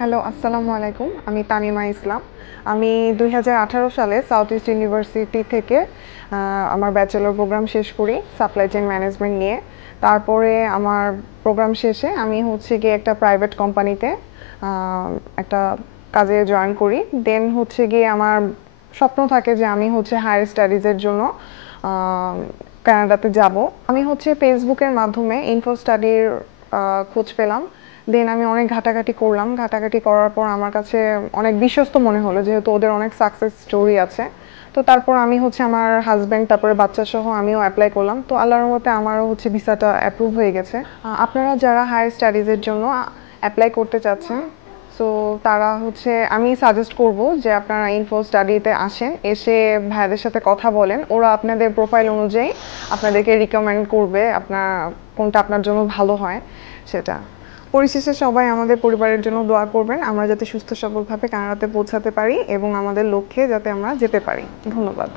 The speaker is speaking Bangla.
হ্যালো, আসসালামু আলাইকুম। আমি তামিমা ইসলাম। আমি ২০১৮ সালে সাউথ ইস্ট ইউনিভার্সিটি থেকে আমার ব্যাচেলর প্রোগ্রাম শেষ করি সাপ্লাই চেইন ম্যানেজমেন্ট নিয়ে। তারপরে আমার প্রোগ্রাম শেষে আমি হচ্ছে গিয়ে একটা প্রাইভেট কোম্পানিতে একটা কাজে জয়েন করি। দেন হচ্ছে গিয়ে আমার স্বপ্ন থাকে যে আমি হচ্ছে হায়ার স্টাডিজের জন্য কানাডাতে যাব। আমি হচ্ছে ফেসবুকের মাধ্যমে ইনফো স্টাডির খোঁজ পেলাম। দেন আমি অনেক ঘাটাঘাটি করলাম। ঘাটাঘাটি করার পর আমার কাছে অনেক বিশ্বস্ত মনে হলো, যেহেতু ওদের অনেক সাকসেস স্টোরি আছে। তো তারপর আমি হচ্ছে আমার হাজব্যান্ড, তারপরে বাচ্চা সহ আমিও অ্যাপ্লাই করলাম। তো আল্লাহর রহমতে আমারও হচ্ছে ভিসাটা অ্যাপ্রুভ হয়ে গেছে। আপনারা যারা হায়ার স্টাডিজের জন্য অ্যাপ্লাই করতে চাচ্ছেন, সো তারা হচ্ছে আমি সাজেস্ট করব যে আপনারা ইনফো স্টাডিতে আসেন, এসে ভাইয়াদের সাথে কথা বলেন। ওরা আপনাদের প্রোফাইল অনুযায়ী আপনাদেরকে রিকমেন্ড করবে আপনার কোনটা আপনার জন্য ভালো হয় সেটা। পরিশেষে সবাই আমাদের পরিবারের জন্য দোয়া করবেন, আমরা যাতে সুস্থ সবলভাবে কানাডাতে পৌঁছাতে পারি এবং আমাদের লক্ষ্যে যাতে আমরা যেতে পারি। ধন্যবাদ।